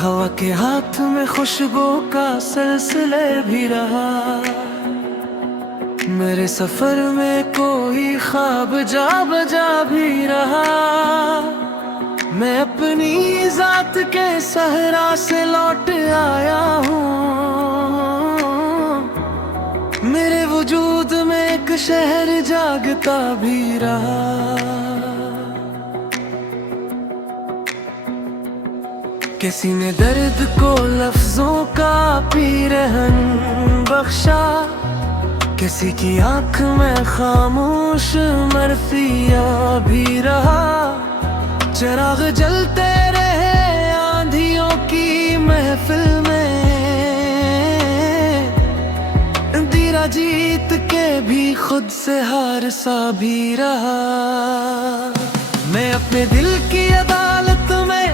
हवा के हाथ में खुशबू का सिलसिले भी रहा। मेरे सफर में कोई ख्वाब जा बजा भी रहा। मैं अपनी जात के सहरा से लौट आया हूँ। मेरे वजूद में एक शहर जागता भी रहा। किसी ने दर्द को लफ्जों का पीरहन बख्शा। किसी की आंख में खामोश मरसिया भी रहा। चिराग जलते रहे आंधियों की महफिल में। दीरा जीत के भी खुद से हार सा भी रहा। मैं अपने दिल की अदालत में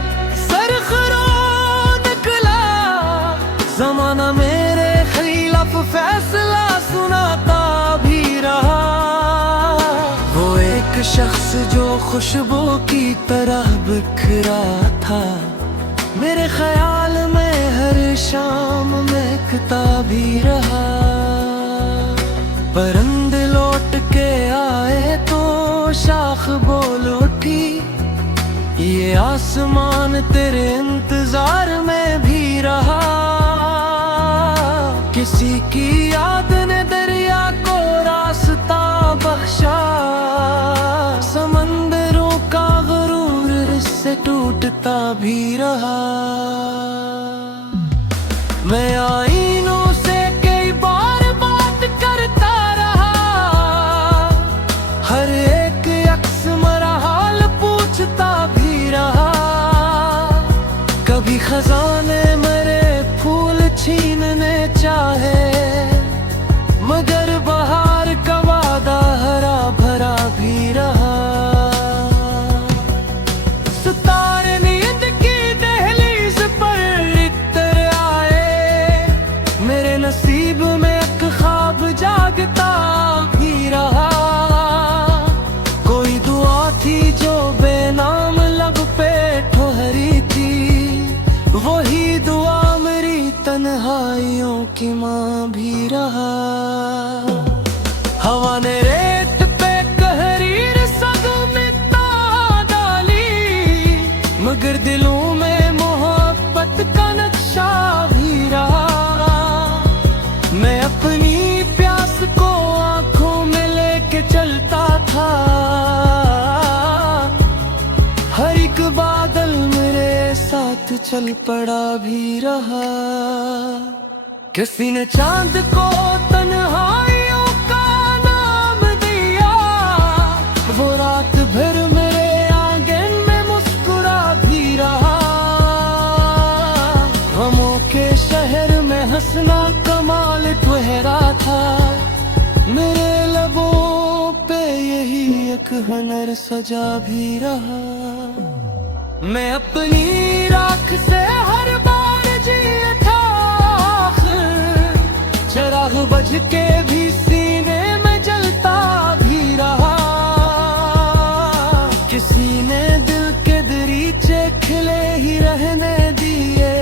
ज़माना मेरे खिलाफ फैसला सुनाता भी रहा। वो एक शख्स जो खुशबू की तरह बिखरा था। मेरे ख्याल में हर शाम महकता भी रहा। परिंदे लौट के आए तो शाख बोल उठी। ये आसमान तेरे इंतजार में भी रहा। किसी की याद ने दरिया को रास्ता बख्शा। समंदरों का गुरूर इससे टूटता भी रहा। मैं आईनों से कई बार बात करता रहा। हर एक अक्स मरा हाल पूछता भी रहा। कभी खजाने मरे फूल छीनने चाहे, मगर बहार का वादा हरा भरा भी रहा। सितारे नींद की दहलीज पर इतर आए। मेरे नसीब में एक ख्वाब जागता भी रहा। कोई दुआ थी जो बेनाम लब पे ठहरी थी। वही दुआ मेरी तन्हाइयों की माँ भी रहा। हवा ने रेत पे कहरीर सगमिता डाली। मगर दिलों में मोहब्बत का नक्शा भी रहा। मैं अपनी प्यास को आंखों में लेके चलता था। हर एक बादल मेरे साथ चल पड़ा भी रहा। किसी ने चांद को तन्हाइयों का नाम दिया। वो रात भर मेरे आंगन में मुस्कुरा भी रहा। गमों के शहर में हंसना कमाल ठहरा था। मेरे लबों पे यही एक हुनर सजा भी रहा। मैं अपनी राख से हर बार जीता। चिराग बज के भी सीने में जलता भी रहा। किसी ने दिल के दरीचे खिले ही रहने दिए।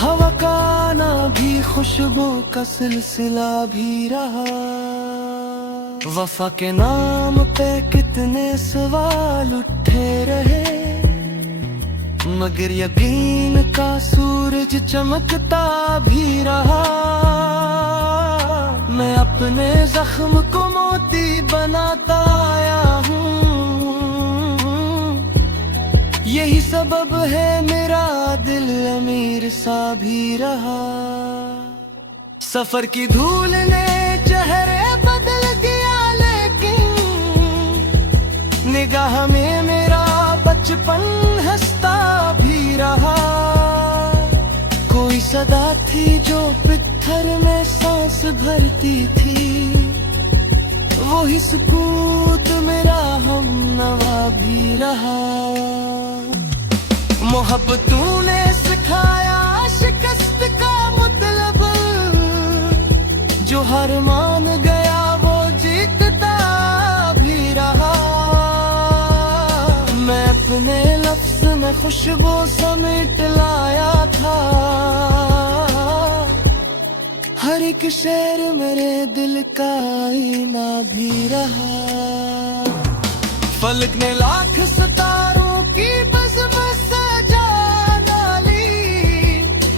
हवा का आना भी खुशबू का सिलसिला भी रहा। वफा के नाम पे कितने सवाल उठे रहे। मगर यकीन का सूरज चमकता भी रहा। मैं अपने जख्म को मोती बनाता आया हूँ। यही सबब है मेरा दिल अमीर सा भी रहा। सफर की धूल ने चेहरे बदल दिया, लेकिन निगाह में मेरा बचपन हंसता भी रहा। कोई सदा थी जो पत्थर में सांस भरती थी। वही सुकूत मेरा हमनवा भी रहा। मोहब्बतों ने सिखाया शिकस्त का मतलब। जो हार मान गया वो जीतता भी रहा। मैं अपने लफ्ज में मैं खुशबू समेट लाया था। हर एक शेर मेरे दिल का आईना भी रहा। फलक ने लाख सितारों की बज़्म सजा डाली,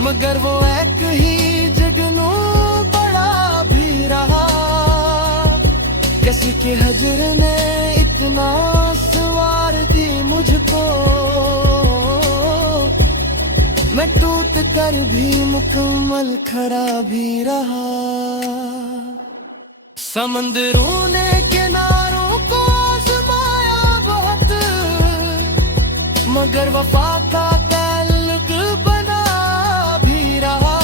मगर वो एक ही जगनू बड़ा भी रहा। किसी के हजर ने इतना सवार दी मुझको, मैं टूट कर भी मुकम्मल खड़ा भी रहा। समंदरों ने किनारों को आज़माया बहुत, मगर वफा का ताल्लुक बना भी रहा।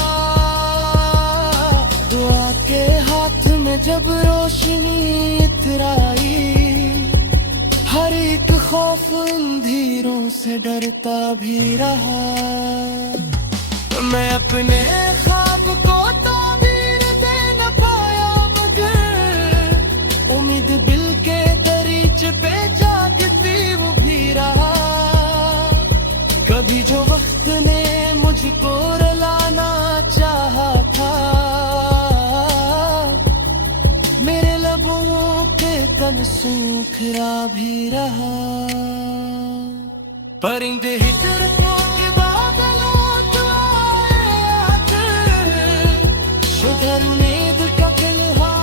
दुआ के हाथ में जब रोशनी इतराई, हर एक खौफ अंधेरों से डरता भी रहा। मैं अपने ख्वाब को ताबीर दे न पाया, मगर उम्मीद दिल के दरीचे पे जागती वो भी रहा। कभी जो वक्त ने मुझको रुलाना चाहा था, मेरे लबों के तन सूखरा भी रहा। परिंदे हिटरकों के बादलों तो आए आकर, शुगर उम्मीद का खिलहा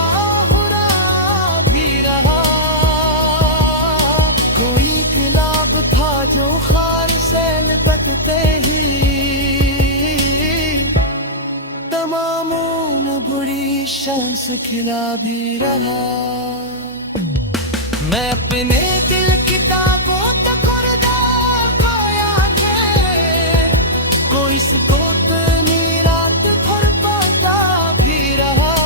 हुरा भी रहा। कोई गुलाब था जो खार से लिपटते ही तमामों ने बुरी शांस खिला भी रहा। मैं अपने दिल किताबों तक पाया है, कोई सुकूत रात भर पाता भी रहा।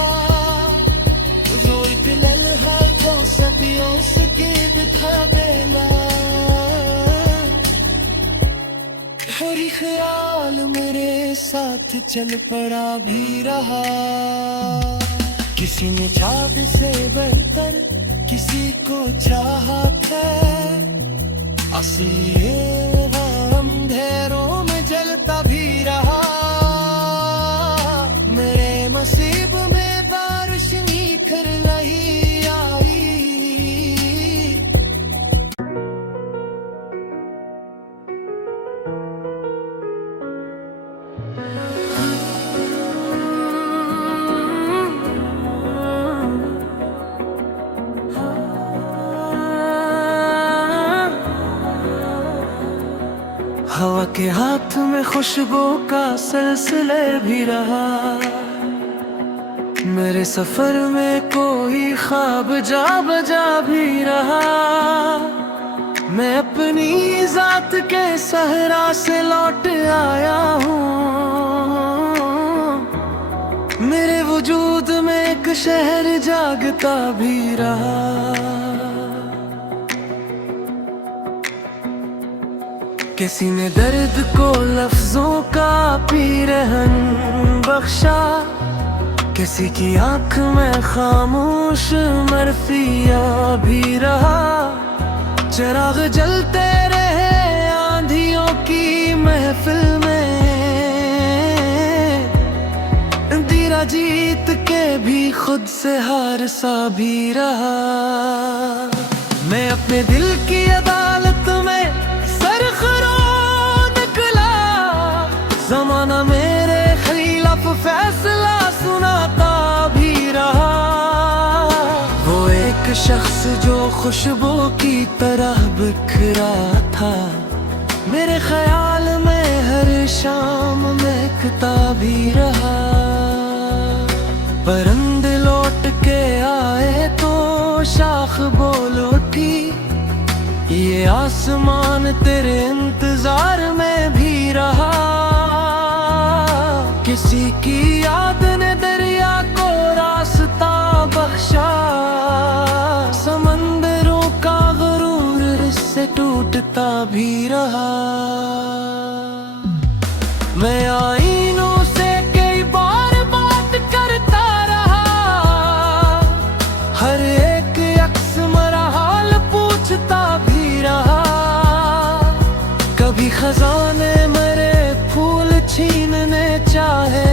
जोर दिल हाथों सदियों से बिठा देना, हर ख्याल मेरे साथ चल पड़ा भी रहा। किसी ने चाँद से बढ़कर किसी को चाहा था, आसिए अंधेरों में जलता भी रहा। मेरे नसीब में बारिश निखर नहीं आई। हवा के हाथ में खुशबू का सिलसिले भी रहा। मेरे सफर में कोई ख्वाब जा बजा भी रहा। मैं अपनी जात के सहरा से लौट आया हूँ। मेरे वजूद में एक शहर जागता भी रहा। किसी ने दर्द को लफ्जों का पीरहन बख्शा, किसी की आंख में खामोश मरफिया भी रहा। चिराग जलते रहे आंधियों की महफिल में, दीरा जीत के भी खुद से हार सा भी रहा। मैं अपने दिल की अदालत में ज़माना मेरे खिलाफ फैसला सुनाता भी रहा। वो एक शख्स जो खुशबू की तरह बिखरा था, मेरे ख्याल में हर शाम महकता भी रहा। परिंदे लौट के आए तो शाख बोल उठी, ये आसमान तेरे इंतजार में भी रहा। किसी की याद ने दरिया को रास्ता बख्शा, समंदरों का गुरूर इससे टूटता भी रहा। मैं आईनों से कई बार बात करता रहा, हर एक अक्स मरा हाल पूछता भी रहा। कभी खजाने मेरे फूल छीनने चाहे,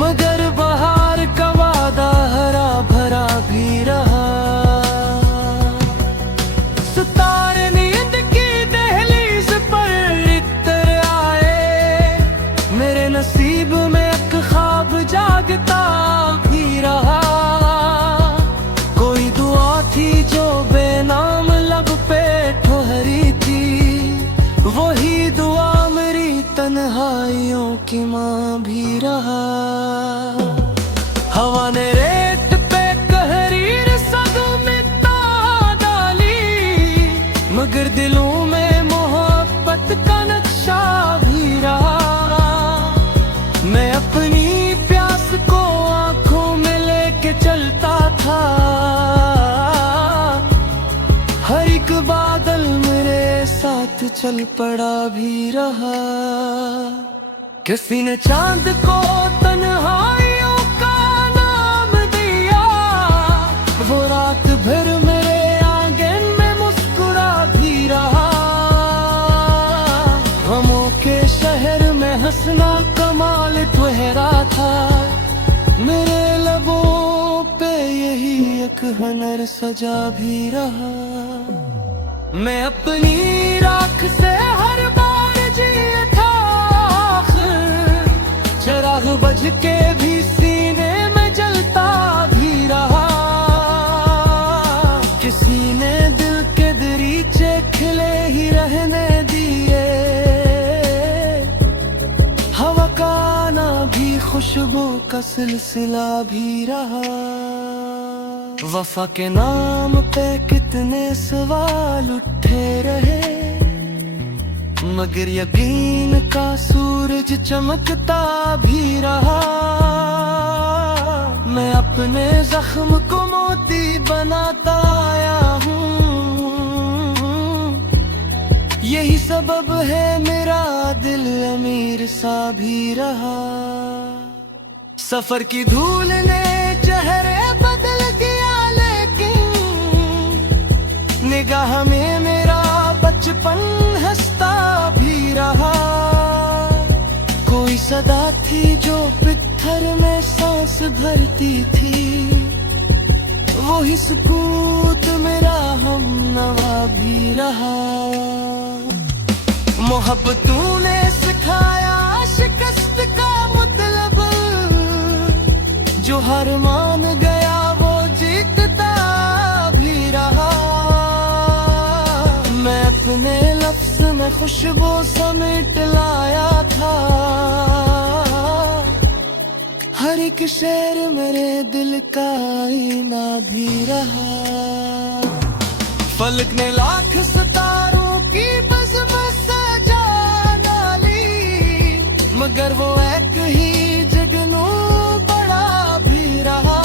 मगर बहार का वादा हरा भरा भी रहा। सितारे नींद की दहलीज पर इतर आए, मेरे नसीब में एक ख्वाब जागता भी रहा। कोई दुआ थी जो बेनाम लब पे ठहरी थी, वही दुआ मेरी तन्हाइयों की माँ भी रहा। हवा ने रेत पे कहरीर सदमिता डाली, मगर दिलों में मोहब्बत का नक्शा भी रहा। मैं अपनी प्यास को आंखों में लेके चलता था, हर एक बादल मेरे साथ चल पड़ा भी रहा। किसी ने चांद को तन्हाइयों का नाम दिया, वो रात भर मेरे आंगन में मुस्कुरा भी रहा। गमों के शहर में हंसना कमाल ठहरा था, मेरे लबों पे यही एक हुनर सजा भी रहा। मैं अपनी राख से हर बार जिया था, चिराग बज के भी सीने में जलता भी रहा। किसी ने दिल के दरीचे खिले ही रहने दिए, हवा का आना भी खुशबू का सिलसिला भी रहा। वफा के नाम पे कितने सवाल उठे रहे, मगर यकीन का सूरज चमकता भी रहा। मैं अपने जख्म को मोती बनाता आया हूँ, यही सबब है मेरा दिल अमीर सा भी रहा। सफर की धूल ने चेहरे बदल दिया, लेकिन निगाह में मेरा बचपन हंसता भी रहा। कोई सदा थी जो पत्थर में सांस भरती थी, वही सुकूत मेरा हमनवा भी रहा। मोहब्बतों ने सिखाया शिकस्त का मतलब, जो हार मान गया वो जीतता भी रहा। मैं अपने लफ्ज में खुशबू समेट लाया था, हर एक शेर मेरे दिल का आईना भी रहा। फलक ने लाख सितारों की बज़्म सजा डाली, मगर वो एक ही जगनू बड़ा भी रहा।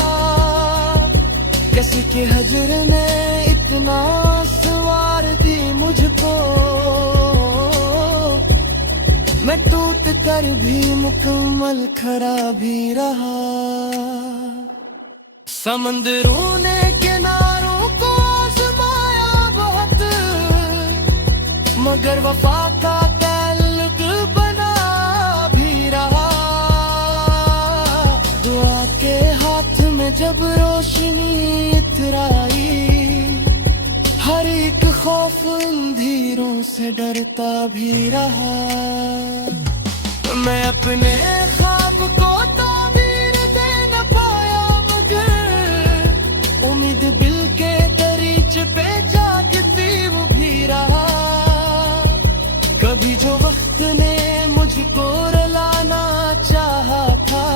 किसी के हजर ने इतना सवार दी मुझको, मैं टूट कर भी मुकम्मल खड़ा भी रहा। समंदरों ने किनारों को आज़माया बहुत, मगर वफा का ताल्लुक बना भी रहा। दुआ के हाथ में जब रोशनी इतराई, हर एक खौफ अंधेरों से डरता भी रहा। मैं अपने ख्वाब को ताबीर दे न पाया, मगर उम्मीद दिल के दरीच पे जागती वो भी रहा। कभी जो वक्त ने मुझको रुलाना चाहा था,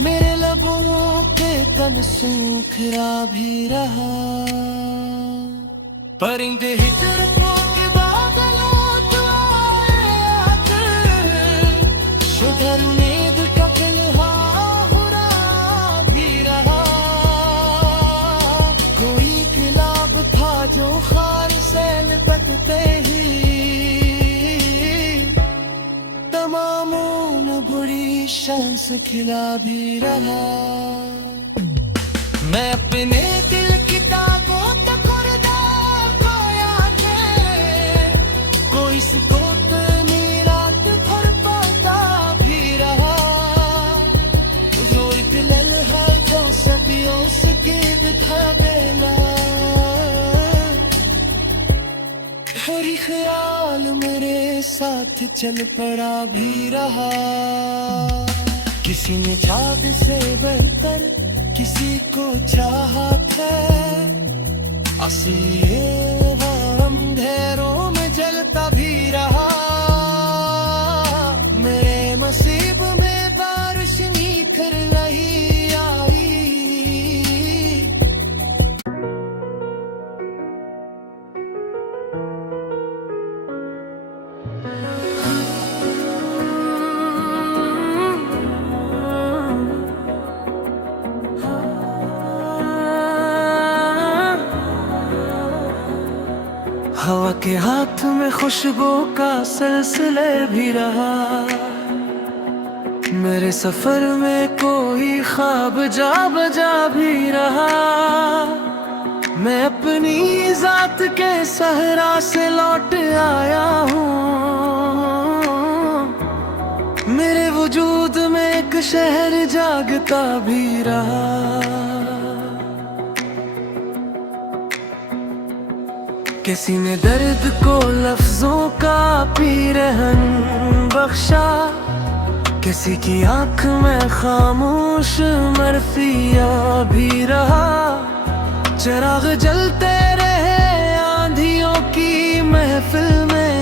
मेरे लबों के तन सूखरा भी रहा। परिंदे हिजरतों के बादलों तो आए आकर, शुगर नींद का फिलहाल हो रहा भी रहा। कोई गुलाब था जो खार से लिपटते ही, तमामों ने बुरी शांस खिला भी रहा। मैं अपने दिल की ताबों तक खुर्दा खोया था, ख्याल मेरे साथ चल पड़ा भी रहा। किसी ने चाहत से बढ़कर किसी को चाहा था, असली ये गम अंधेरों में जलता भी रहा। मेरे नसीब में बारिश निखर रही आई। हवा के हाथ में खुशबू का सिलसिले भी रहा। मेरे सफर में कोई ख्वाब जा बजा भी रहा। मैं अपनी जात के सहरा से लौट आया हूँ। मेरे वजूद में एक शहर जागता भी रहा। किसी ने दर्द को लफ्जों का पीरहन बख्शा। किसी की आंख में खामोश मरफिया भी रहा। चिराग जलते रहे आंधियों की महफिल में।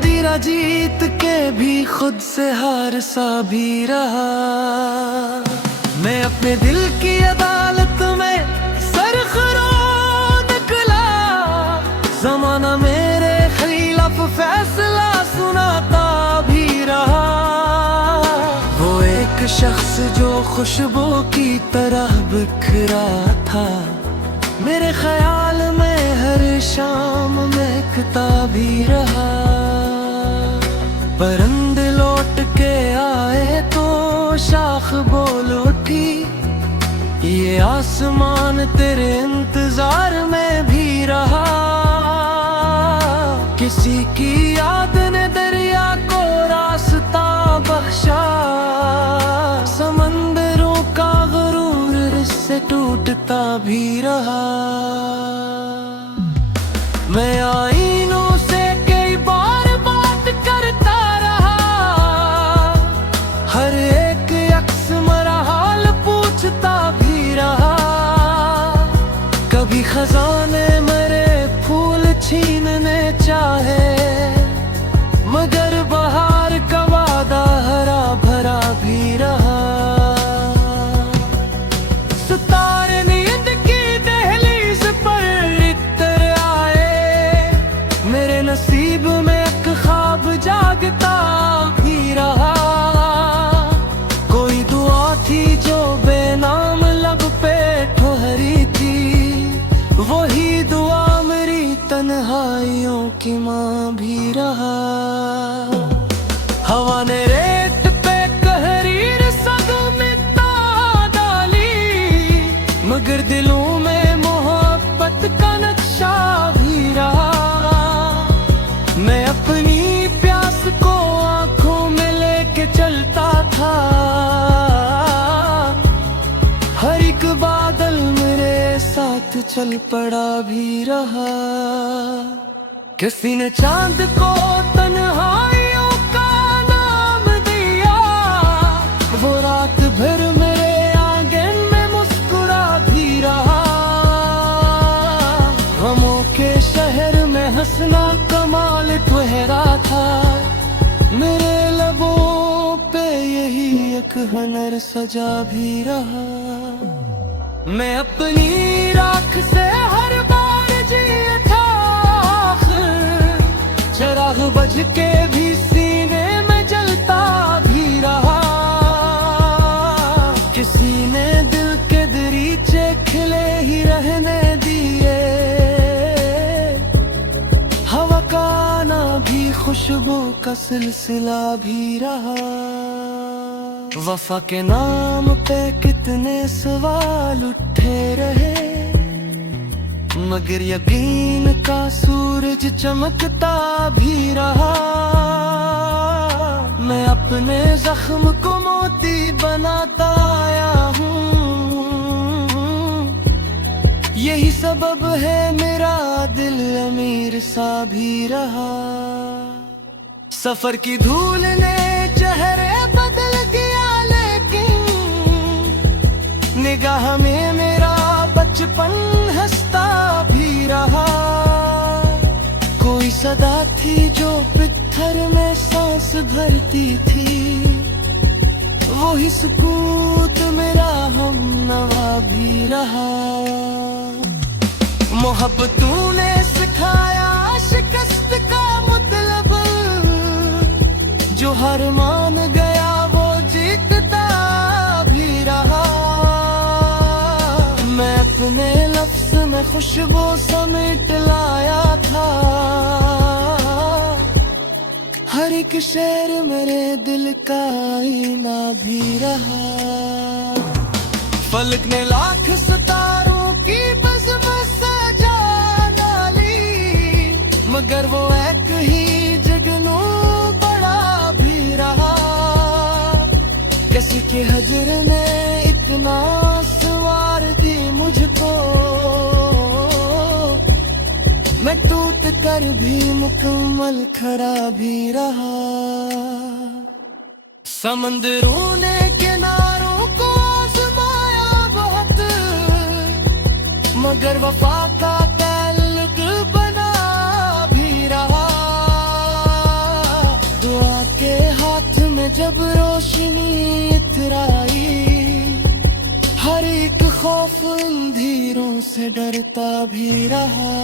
दीरा जीत के भी खुद से हार सा भी रहा। मैं अपने दिल की अदालत में सरखरो निकला। जमाना मेरे खिलाफ फैसला सुनाता भी रहा। वो एक शख्स जो खुशबू की तरह बिखरा था, मेरे ख्याल में हर शाम महकता भी रहा। परिंदे लौट के आए तो शाख बोल उठी। ये आसमान तेरे इंतजार में भी रहा। किसी की याद ने दरिया को रास्ता बख्शा। समंदरों का गुरूर इससे टूटता भी रहा। मैं आईनों से कई बार बात करता रहा। हर एक अक्स मरा हाल पूछता भी रहा। कभी खजाने मरे फूल छीनने चाहे, मगर बहार का वादा हरा भरा भी रहा। सितारे नींद की दहलीज पर इतर आए। मेरे नसीब में एक ख्वाब जागता भी रहा। कोई दुआ थी जो बेनाम लब पे ठहरी थी। वही दुआ मेरी तन्हाइयों की माँ भी रहा। हवा ने रेत पे कहरीर सदमिता डाली, मगर दिलों में मोहब्बत का नक्शा भी रहा। मैं अपनी प्यास को आंखों में लेके चलता था। हर एक बादल मेरे साथ चल पड़ा भी रहा। किसी ने चांद को तन्हाइयों का नाम दिया। वो रात भर मेरे आंगन में मुस्कुरा भी रहा। गमों के शहर में हंसना कमाल ठहरा था। मेरे लबों पे यही एक हुनर सजा भी रहा। मैं अपनी राख से हर बार जीता। चिराग बज के भी सीने में जलता भी रहा। किसी ने दिल के दरीचे खिले ही रहने दिए। हवा का आना भी खुशबू का सिलसिला भी रहा। वफा के नाम पे कितने सवाल उठे रहे, मगर यकीन का सूरज चमकता भी रहा। मैं अपने जख्म को मोती बनाता आया हूँ। यही सबब है मेरा दिल अमीर सा भी रहा। सफर की धूल ने चेहरे बदल दिया, लेकिन निगाह में मेरा बचपन हंसता भी रहा। कोई सदा थी जो पत्थर में सांस भरती थी, वही सुकूत मेरा हम नवा भी रहा। मोहब्बतों ने सिखाया शिकस्त का मतलब, जो हार मान गया वो जीतता भी रहा। मैं अपने लफ्ज में खुशबू समेट लाया था, हर एक शेर मेरे दिल का आईना भी रहा। फलक ने लाख सितारों की बज़्म सजा डाली, मगर वो एक ही जुगनू बड़ा भी रहा। किसी के हजर ने इतना सवार दी मुझको, मैं टूट कर भी मुकम्मल खड़ा भी रहा। समंदरों ने किनारों को आज़माया बहुत, मगर वफा का ताल्लुक बना भी रहा। दुआ के हाथ में जब रोशनी इतराई, हर एक खौफ अंधेरों से डरता भी रहा।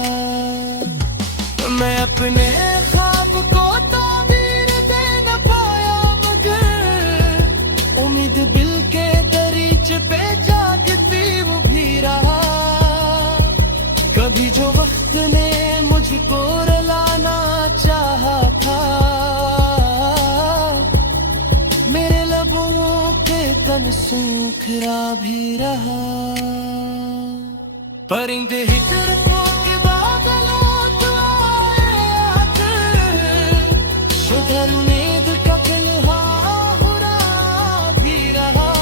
मैं अपने ख्वाब को ताबीर दे न पाया, मगर उम्मीद दिल के दरीचे पे जागती वो भी रहा। कभी जो वक्त ने मुझको रुलाना चाहा था, मेरे लबों के कन सूखरा भी रहा। परिंदे ही तड़पों के बादलों तो आए आकर, शुगर उम्मीद का फिलहाल हो रहा भी रहा।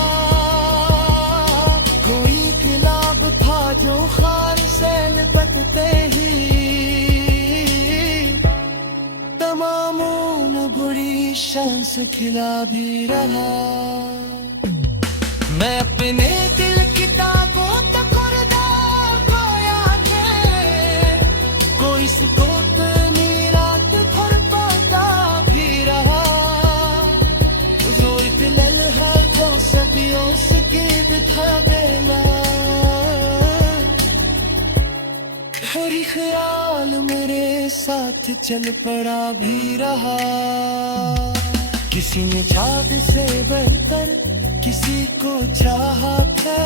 कोई गुलाब था जो खार से लिपटते ही तमामों ने बुरी शान से खिला भी रहा। मैं अपने दिल की ताकों तक खुरदार पाया है, कोई सुकूत रात भर पाता भी रहा। जोर दिल है जो सदियों से गीत था देना, हर ख्याल मेरे साथ चल पड़ा भी रहा। किसी ने चाँद से बढ़कर किसी को चाहा था,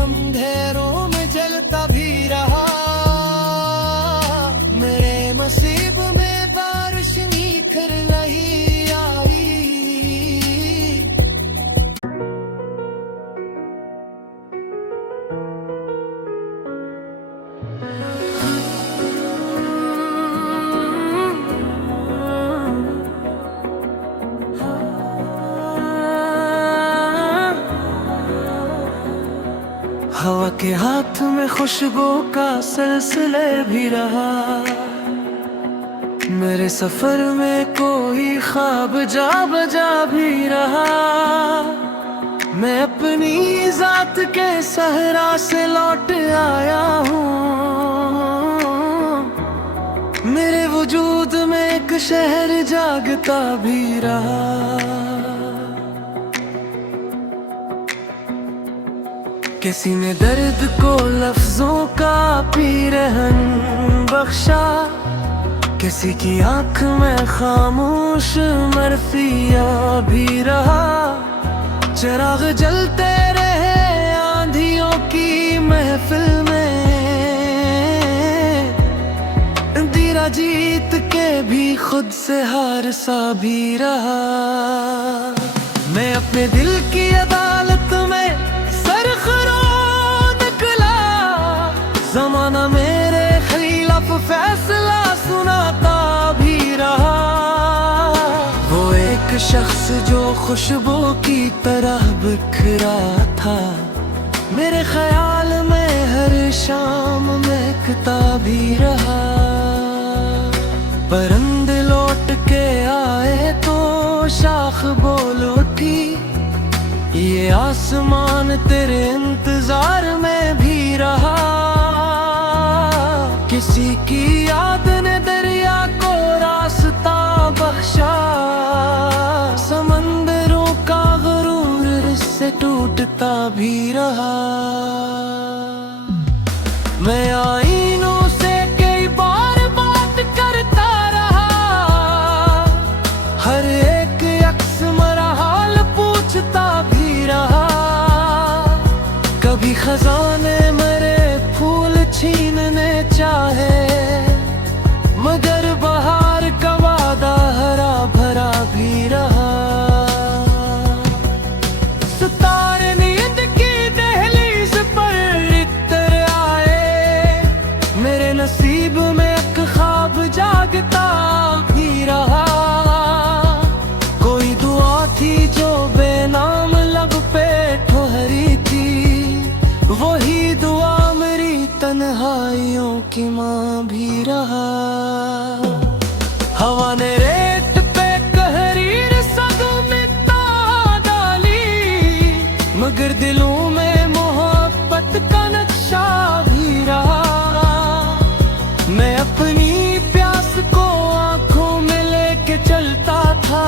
अंधेरों में जलता भी रहा। मेरे नसीब में बारिश निखर नहीं आई। हवा के हाथ में खुशबू का सिलसिले भी रहा। मेरे सफर में कोई ख्वाब जा बजा भी रहा। मैं अपनी जात के सहरा से लौट आया हूँ। मेरे वजूद में एक शहर जागता भी रहा। किसी ने दर्द को लफ्जों का पीरहन बख्शा, किसी की आंख में खामोश मरफिया भी रहा। चिराग जलते रहे आंधियों की महफिल में, दीरा जीत के भी खुद से हार सा भी रहा। मैं अपने दिल की अदालत में निकला, जमाना मेरे खिलाफ फैसला सुनाता भी रहा। वो एक शख्स जो खुशबू की तरह बिखरा था, मेरे ख्याल में हर शाम महकता भी रहा। परिंदे लौट के आए तो शाख बोल उठी, ये आसमान तेरे इंतजार में भी रहा। किसी की याद ने दरिया को रास्ता बख्शा, समंदरों का गुरूर इससे टूटता भी रहा। मैं आईनों से कई बार बात करता रहा, हर एक अक्स मरा हाल पूछता भी रहा। कभी खजाने मरे फूल छीनने चाहे, मगर बहार का वादा हरा भरा भी रहा। सितारे नींद की दहलीज पर इतर आए, मेरे नसीब में एक ख्वाब जागता भी रहा। कोई दुआ थी जो बेनाम लब पे ठहरी थी, वही दुआ मेरी तन्हाइयों की माँ भी रहा। हवा ने रेत पे कहरीर सदमिता डाली, मगर दिलों में मोहब्बत का नक्शा भी रहा। मैं अपनी प्यास को आंखों में लेके चलता था,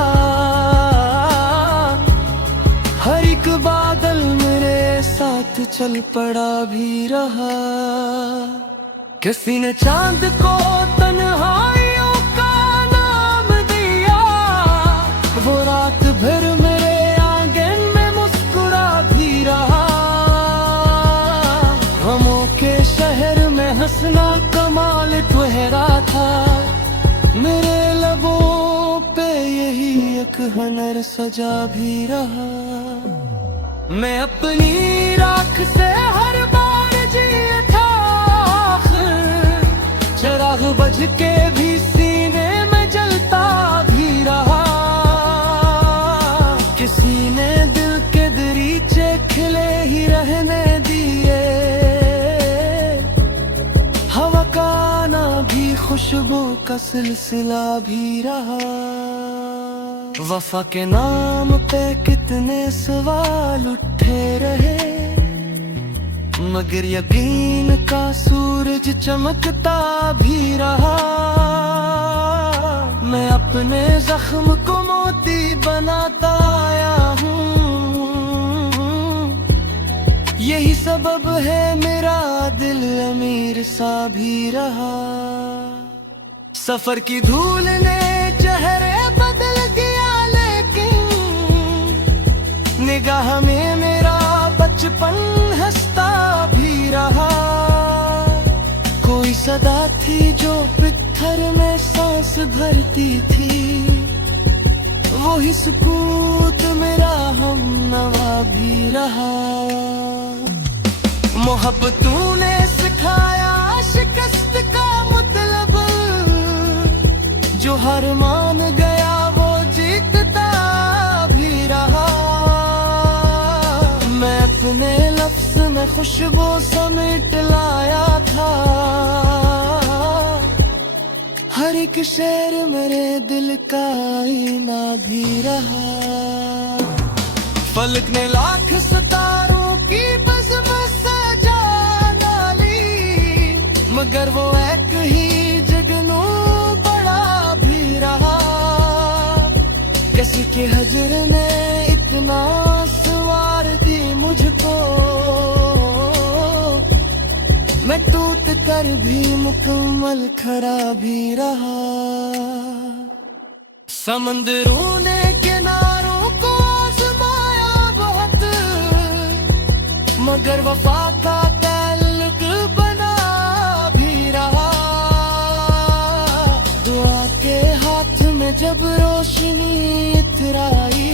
हर एक बादल मेरे साथ चल पड़ा भी रहा। किसी ने चांद को तन्हाइयों का नाम दिया, वो रात भर मेरे आंगन में मुस्कुरा भी रहा। गमों के शहर में हंसना कमाल ठहरा था, मेरे लबों पे यही एक हुनर सजा भी रहा। मैं अपनी राख से हर बार जिया था, चिराग बज के भी सीने में जलता भी रहा। किसी ने दिल के दरीचे खिले ही रहने दिए, हवा का आना भी खुशबू का सिलसिला भी रहा। वफा के नाम पे कितने सवाल उठे रहे, मगर यकीन का सूरज चमकता भी रहा। मैं अपने जख्म को मोती बनाता आया हूँ, यही सबब है मेरा दिल अमीर सा भी रहा। सफर की धूल ने चेहरे बदल दिया, लेकिन निगाह में मेरा बचपन हंसता भी रहा। कोई सदा थी जो पत्थर में सांस भरती थी, वही सुकूत मेरा हम नवा भी रहा। मोहब्बतों ने सिखाया शिकस्त का मतलब, जो हार मान गया वो जीतता भी रहा। मैं अपने लफ्ज में खुशबू समेट लाया था, हर एक शेर मेरे दिल का आईना भी रहा। फलक ने लाख सितारों की बज़्म सजा डाली, मगर वो एक ही जगनू बड़ा भी रहा। किसी के हजर ने इतना सवार दी मुझको, मैं टूट कर भी मुकम्मल खड़ा भी रहा। समंदरों ने किनारों को आज़माया बहुत, मगर वफा का ताल्लुक बना भी रहा। दुआ के हाथ में जब रोशनी इतराई,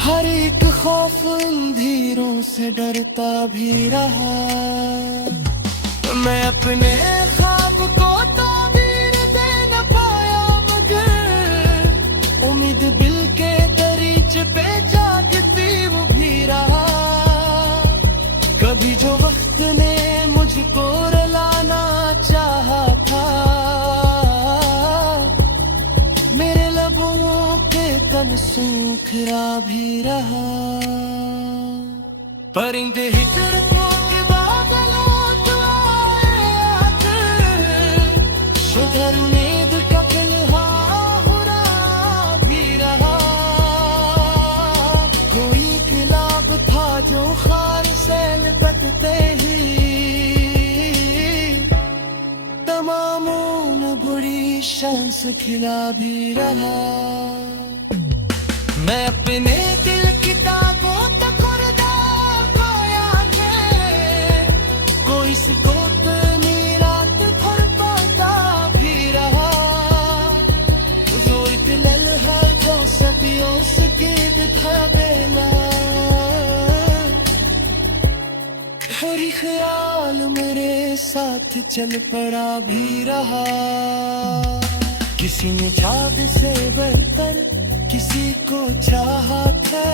हर एक खौफ अंधेरों से डरता भी रहा। मैं अपने ख्वाब को ताबीर दे न पाया, मगर उम्मीद दिल के दरीच पे जागती वो भी रहा। सूखरा भी रहा। परिंदे हिटर के बादलों तो आए आज, सुधर नींद का पिन्हा हुरा भी रहा। कोई गुलाब था जो खार से लिपटते ही तमामों बुरी शंस खिला भी रहा। मैं अपने दिल किताबों तक उड़दार पाया है, कोई सुकूत रात भर पाता भी रहा। जोर दिल है जो सदियों से गीत था बेला, हर ख्याल मेरे साथ चल पड़ा भी रहा। किसी ने चाँद से बढ़कर किसी को चाहा था,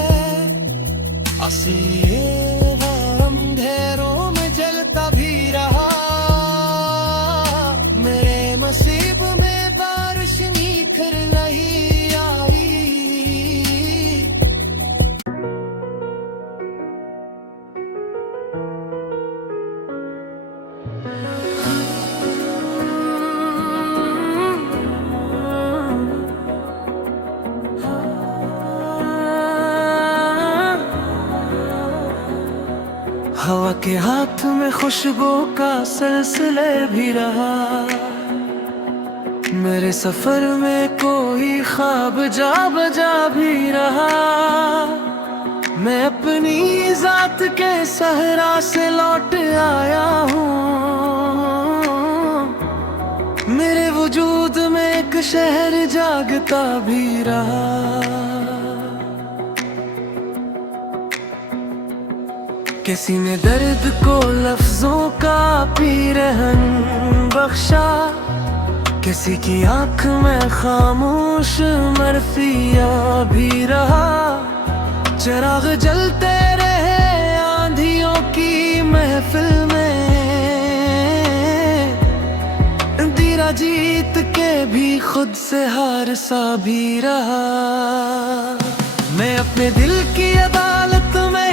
अंधेरों में जलता भी रहा। मेरे नसीब में बारिश निखर नहीं आई। हवा के हाथ में खुशबू का सिलसिले भी रहा। मेरे सफर में कोई ख्वाब जा बजा भी रहा। मैं अपनी जात के सहरा से लौट आया हूँ। मेरे वजूद में एक शहर जागता भी रहा। किसी ने दर्द को लफ्जों का पीरहन बख्शा, किसी की आंख में खामोश मरफिया भी रहा। चिराग जलते रहे आंधियों की महफिल में, दीरा जीत के भी खुद से हार सा भी रहा। मैं अपने दिल की अदालत में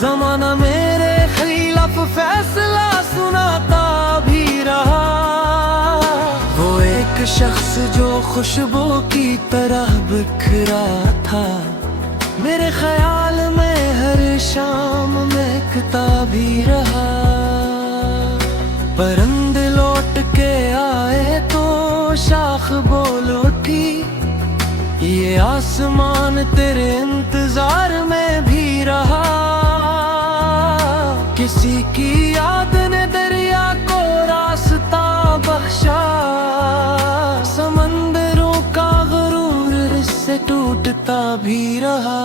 ज़माना मेरे खिलाफ फैसला सुनाता भी रहा। वो एक शख्स जो खुशबू की तरह बिखरा था, मेरे ख्याल में हर शाम महकता भी रहा। परिंदे लौट के आए तो शाख बोल उठी, ये आसमान तेरे इंतजार में भी रहा। किसी की याद ने दरिया को रास्ता बख्शा, समंदरों का गुरूर इससे टूटता भी रहा।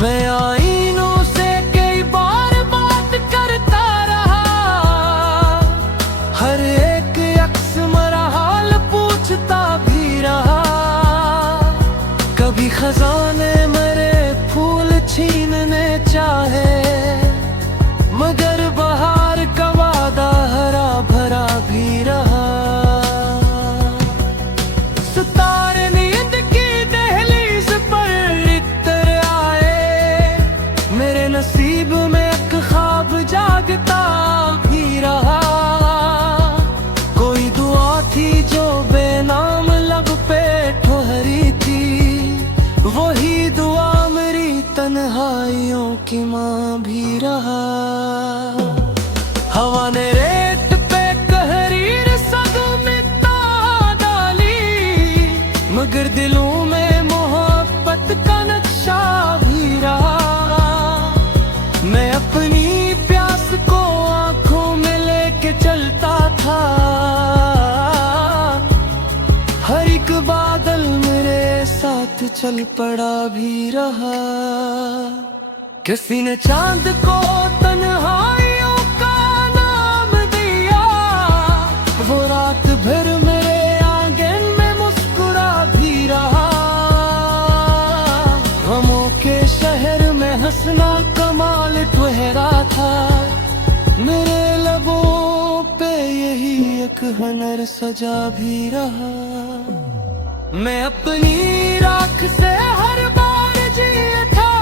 मैं आईनों से कई बार बात करता रहा, हर एक अक्स मरा हाल पूछता भी रहा। कभी खजाने मरे फूल छीनने चाहे, मगर बहार का वादा हरा भरा भी रहा। सितारे नींद की दहलीज पर इतर आए, मेरे नसीब में एक ख्वाब जागता भी रहा। कोई दुआ थी जो बेनाम लब पे ठहरी थी, वही दुआ मेरी तन्हाइयों की माँ भी रहा। हवा ने रेत पे कहरीर सदमिता डाली, मगर दिलों में मोहब्बत का नक्शा भी रहा। मैं अपनी प्यास को आंखों में लेके चलता था, हर एक बादल मेरे साथ चल पड़ा भी रहा। किसी ने चांद को तन्हाइयों का नाम दिया, वो रात भर मेरे आंगन में मुस्कुरा भी रहा। गमों के शहर में हंसना कमाल ठहरा था, मेरे लबों पे ये यही एक हुनर सजा भी रहा। मैं अपनी राख से हर बार जिया था,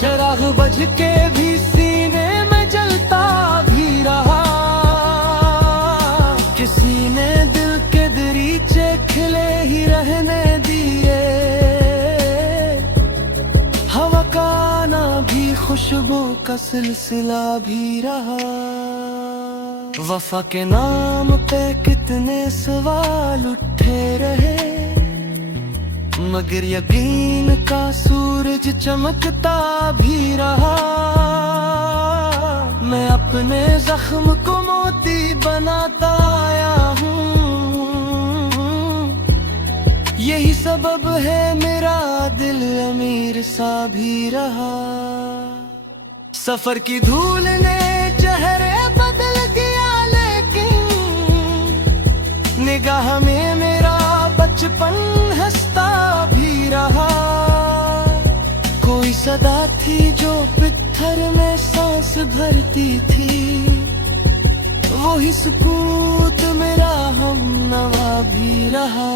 चिराग बज के भी सीने में जलता भी रहा। किसी ने दिल के दरीचे खिले ही रहने दिए, हवा का आना भी खुशबू का सिलसिला भी रहा। वफा के नाम पे कितने सवाल उठे रहे, मगर यकीन का सूरज चमकता भी रहा। मैं अपने जख्म को मोती बनाता आया हूँ, यही सबब है मेरा दिल अमीर सा भी रहा। सफर की धूल ने चेहरे बदल दिया, लेकिन निगाह में मेरा बचपन हंसता भी रहा। कोई सदा थी जो पत्थर में सांस भरती थी, वही सुकूत मेरा हमनवा भी रहा।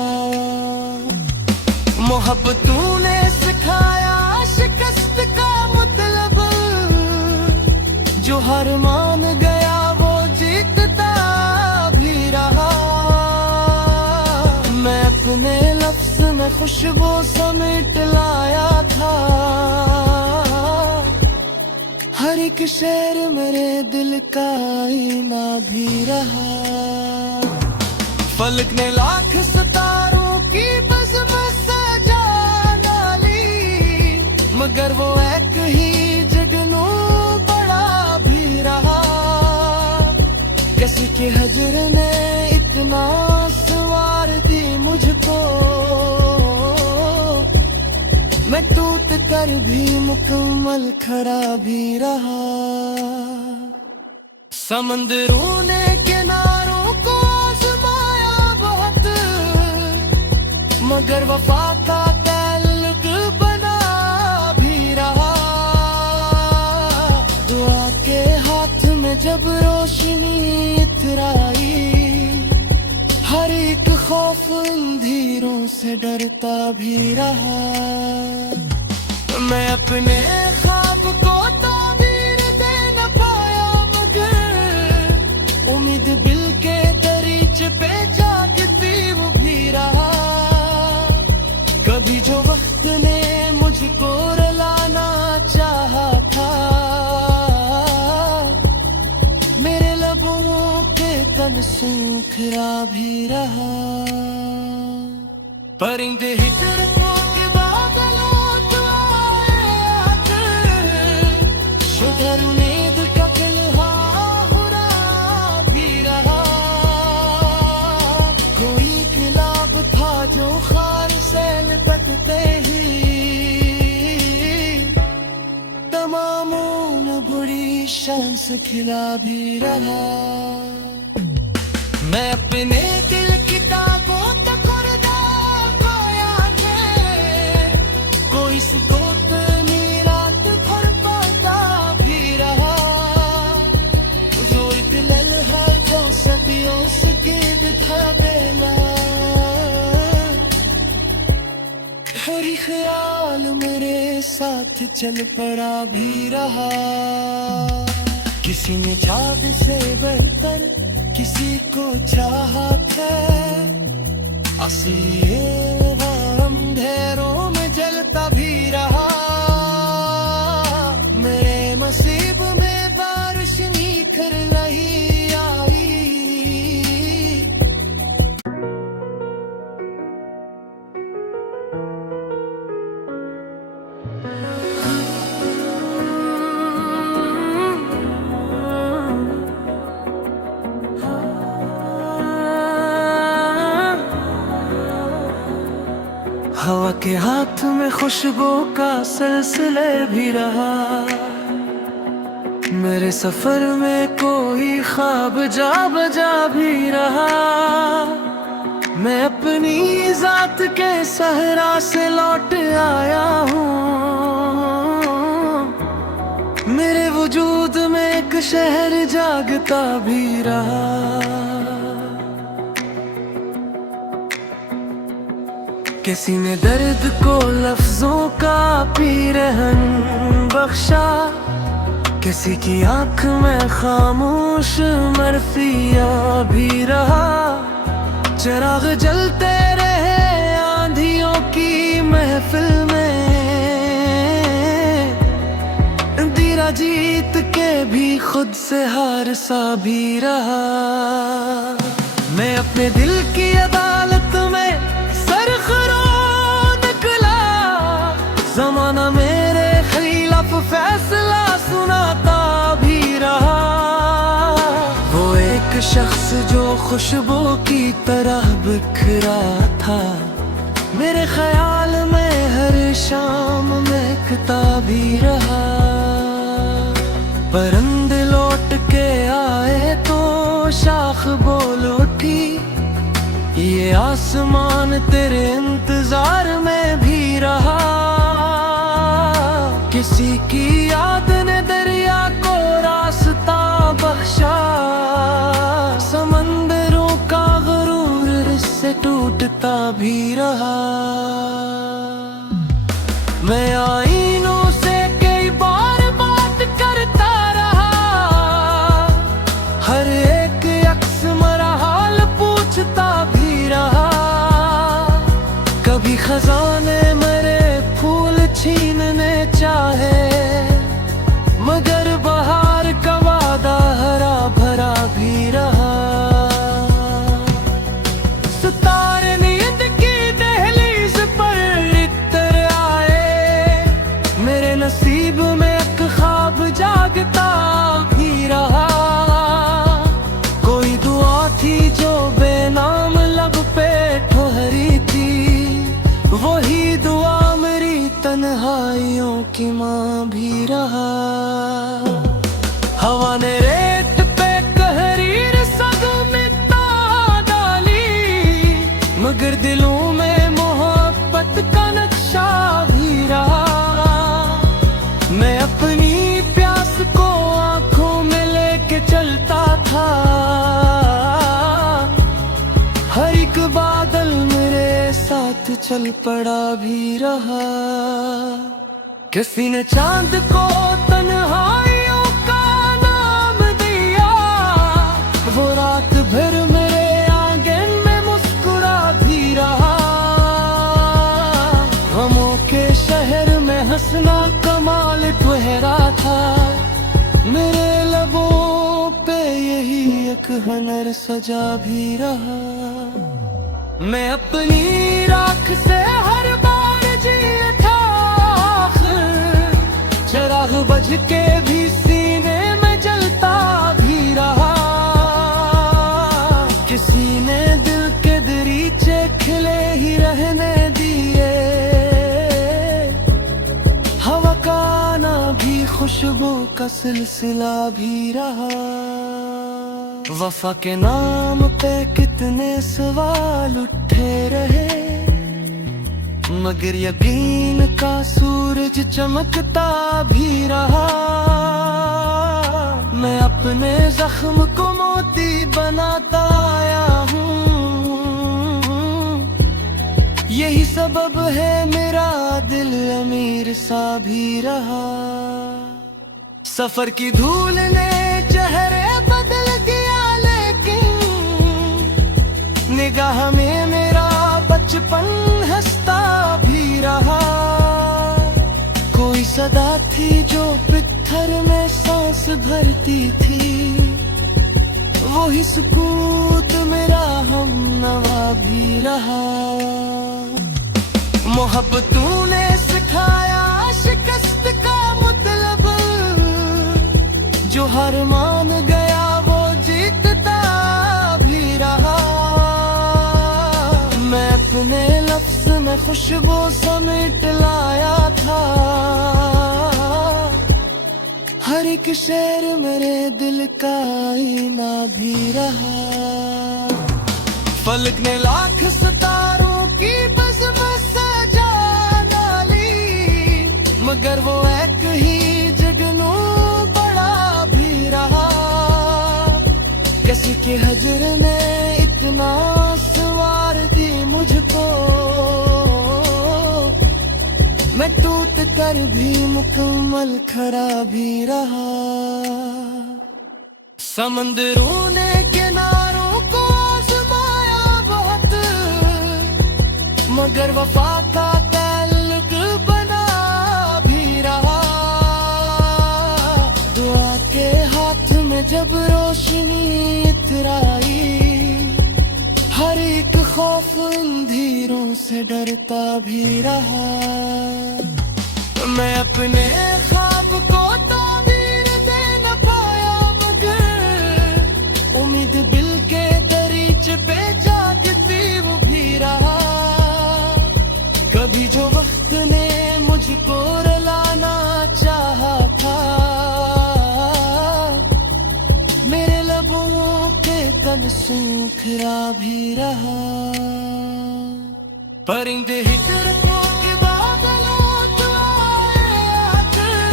मोहब्बतों ने सिखाया शिकस्त का मतलब, जो हार मान गया वो जीतता भी रहा। मैं अपने लफ्ज में खुशबू समेट लाया था, हर एक शेर मेरे दिल का आईना भी रहा। फलक ने लाख सितारों की बज़्म सजा डाली, मगर वो एक ही जगनू बड़ा भी रहा। किसी के हजर ने इतना सवार दी मुझको, मैं टूट कर भी मुकम्मल खड़ा भी रहा। समंदरों ने किनारों को आज़माया बहुत, मगर वफा का ताल्लुक बना भी रहा। दुआ के हाथ में जब रोशनी इतराई, हर एक खौफ अंधेरों से डरता भी रहा। मैं अपने ख्वाब को ताबीर दे न पाया, मगर उम्मीद दिल के दरीचे पे जागती वो भी रहा। कभी जो वक्त ने मुझको रुलाना चाहा था, मेरे लबों के कन सूखरा भी रहा। परिंदे हिटर को के बादलों तो आए आकर, शुगर नींद का फिलहा हुरा भी रहा। कोई गुलाब था जो खार से लिपटते ही तमामों ने बुरी शांस खिला भी रहा। मैं अपने दिल की ताकों तक खोया थे, कोई सुकूत रात भर पाता भी रहा। जो एक लम्हा जो सदियों से गिर था देना, हर ख्याल मेरे साथ चल पड़ा भी रहा। किसी ने चाँद से बढ़कर किसी को चाहा था, असली अंधेरों में जलता भी रहा। मेरे नसीब में बारिश निखर नहीं आई। हवा के हाथ में खुशबू का सिलसिले भी रहा। मेरे सफर में कोई ख्वाब जा बजा भी रहा। मैं अपनी जात के सहरा से लौट आया हूँ। मेरे वजूद में एक शहर जागता भी रहा। किसी ने दर्द को लफ्जों का पीरहन बख्शा, किसी की आंख में खामोश मरफिया भी रहा। चिराग जलते रहे आंधियों की महफिल में, दीरा जीत के भी खुद से हार सा भी रहा। मैं अपने दिल की अदालत में सरखरो निकला, जमाना मेरे खिलाफ फैसला सुनाता भी रहा। वो एक शख्स जो खुशबू की तरह बिखरा था, मेरे ख्याल में हर शाम महकता भी रहा। परिंदे लौट के आए तो शाख बोल उठी, ये आसमान तेरे इंतजार में भी रहा। किसी की याद ने दरिया को रास्ता बख्शा, समंदरों का गुरूर इससे टूटता भी रहा। मैं आईनों से कई बार बात करता रहा, हर एक अक्स मरा हाल पूछता भी रहा। कभी खजाने मरे फूल छीनने चाहे, मगर बहार का वादा हरा भरा भी रहा। सितारे नींद की दहलीज पर इतर आए, मेरे नसीब में एक ख्वाब जागता भी रहा। कोई दुआ थी जो बेनाम लब पे ठहरी थी, वही दुआ मेरी तन्हाइयों की माँ भी रहा। हवा ने रेत पे कहरीर सदमिता डाली, मगर दिलों में मोहब्बत का नक्शा भी रहा। मैं अपनी प्यास को आंखों में लेके चलता था, हर एक बादल मेरे साथ चल पड़ा भी रहा। किसी ने चांद को तन्हाइयों का नाम दिया, वो रात भर मेरे आंगन में मुस्कुरा भी रहा। गमों के शहर में हंसना कमाल ठहरा था, मेरे लबों पे यही एक हुनर सजा भी रहा। मैं अपनी राख से हर बार जीता, चिराग बज के भी सीने में जलता भी रहा। किसी ने दिल के दरीचे खिले ही रहने दिए, हवा का आना भी खुशबू का सिलसिला भी रहा। वफा के नाम पे कितने सवाल उठे रहे, मगर यकीन का सूरज चमकता भी रहा। मैं अपने जख्म को मोती बनाता आया हूँ, यही सबब है मेरा दिल अमीर सा भी रहा। सफर की धूल ने चेहरे बदल दिया, लेकिन निगाह में मेरा बचपन हंसता भी रहा। कोई सदा थी जो पत्थर में सांस भरती थी, वही सुकूत मेरा हम नवा भी रहा। मोहब्बतों ने सिखाया शिकस्त का मतलब, जो हार मान गया वो जीतता भी रहा। मैं अपने लफ्ज में खुशबू समेट लाया था, हर एक शेर मेरे दिल का आईना भी रहा। फलक ने लाख सितारों की बज़्म सजा डाली, मगर वो एक ही जगनू बड़ा भी रहा। के हजर ने इतना सवार दी मुझको, मैं टूट कर भी मुकम्मल खड़ा भी रहा। समंदरों ने किनारों को आजमाया बहुत, मगर वफा का ताल्लुक बना भी रहा। दुआ के हाथ में जब रोशनी इतराई, हर एक खौफ अंधेरों से डरता भी रहा। मैं अपने ख्वाब को ताबीर दे न पाया, मगर उम्मीद दिल के दरीच पे जागती वो भी रहा। कभी जो वक्त ने मुझको रुलाना चाहा था, मेरे लबों के कन सूखरा भी रहा। परिंदे ही तड़पों के बादलों तो आए आकर,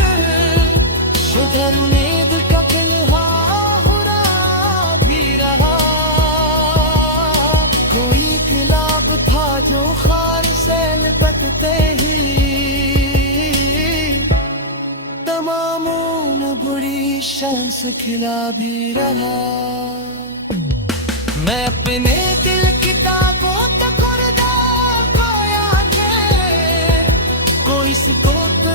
शुगर उम्मीद का फिलहाल भी रहा। कोई गुलाब था जो खार से लिपटते ही तमामों ने बुरी शांस खिला भी रहा। मैं अपने दिल की ताकों तक खुर्दा पाया है, कोई सुकूत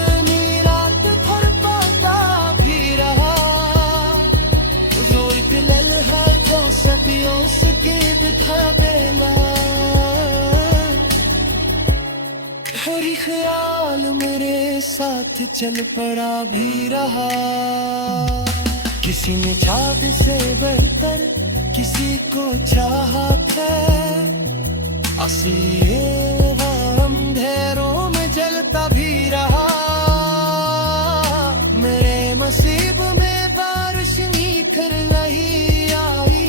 रात भर पाता भी रहा। जो एक लम्हा जो सदियों से बिठा देना, हर ख्याल मेरे साथ चल पड़ा भी रहा। किसी ने चाँद से बढ़कर किसी को चाहा था, आसिए अंधेरों में जलता भी रहा। मेरे नसीब में बारिश निखर नहीं आई।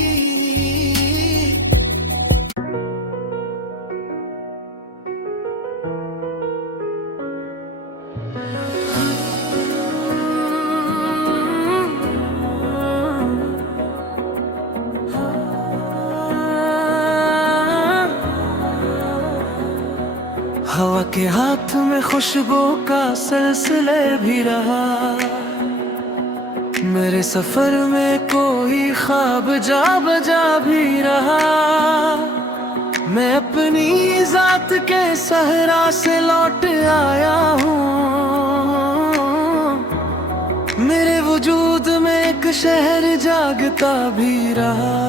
हवा के हाथ में खुशबू का सिलसिले भी रहा। मेरे सफर में कोई ख्वाब जा बजा भी रहा। मैं अपनी जात के सहरा से लौट आया हूँ। मेरे वजूद में एक शहर जागता भी रहा।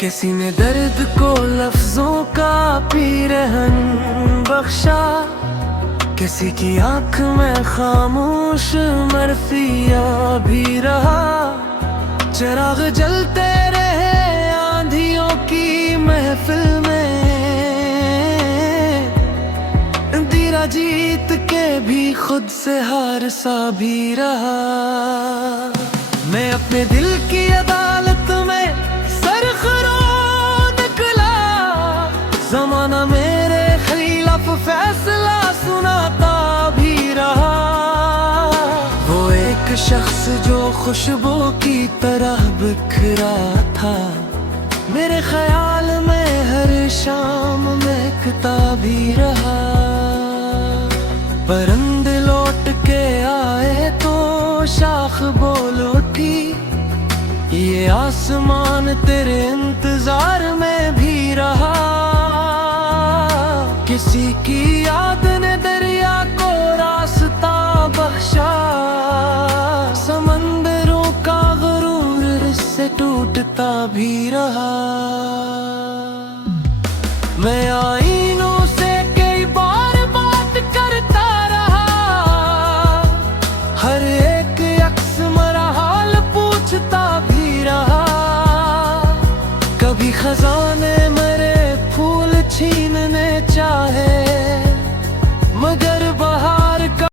किसी ने दर्द को लफ्जों का पीरहन बख्शा, किसी की आंख में खामोश मरफिया भी रहा। चिराग जलते रहे आंधियों की महफिल में, दीरा जीत के भी खुद से हार सा भी रहा। मैं अपने दिल की अदालत में निकला, ज़माना मेरे खिलाफ फैसला सुनाता भी रहा। वो एक शख्स जो खुशबू की तरह बिखरा था, मेरे ख्याल में हर शाम महकता भी रहा। परिंदे लौट के आए तो शाख बोल उठी, ये आसमान तेरे इंतजार में भी रहा। किसी की याद ने दरिया को रास्ता बख्शा, समंदरों का गुरूर इससे टूटता भी रहा। मैं आई